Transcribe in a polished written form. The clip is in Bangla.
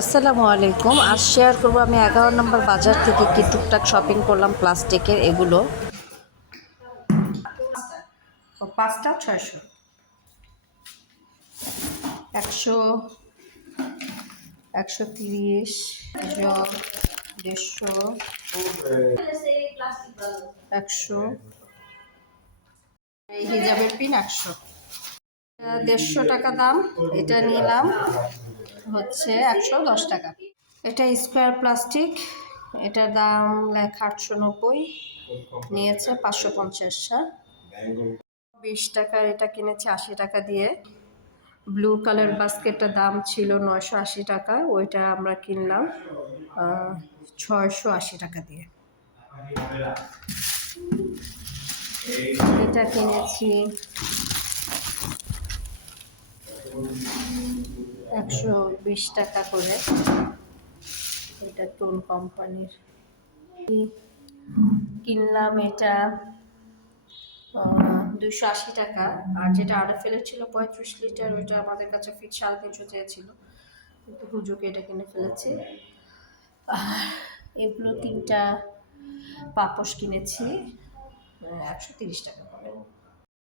আসসালামু আলাইকুম। আজ শেয়ার করব আমি 11 নম্বর বাজার থেকে কি টুকটাক শপিং করলাম প্লাস্টিকের এগুলো। পাঁচটা 600, 100, 130, জগ 150, 100, এই হিজাবের পিন 100, 150 টাকা দাম। এটা নিলাম হচ্ছে 110 টাকা। এটা স্কোয়ার প্লাস্টিক, এটার দাম লেখা 890, নিয়েছে 550। 20 টাকার এটা কিনেছি 80 টাকা দিয়ে। ব্লু কালার বাস্কেটটার দাম ছিল 980 টাকা, ওইটা আমরা কিনলাম 680 টাকা দিয়ে। এটা কিনেছি 120 টাকা করে, এটা টোন কোম্পানির। কিনলাম এটা 280 টাকা। আর যেটা আরএফএলের ছিল 35 লিটার, ওইটা আমাদের কাছে ফিট 350 চেয়েছিল, কিন্তু হুজুকে এটা কিনে ফেলেছি। আর এগুলো 3টা পাপোশ কিনেছি 130 টাকা করে।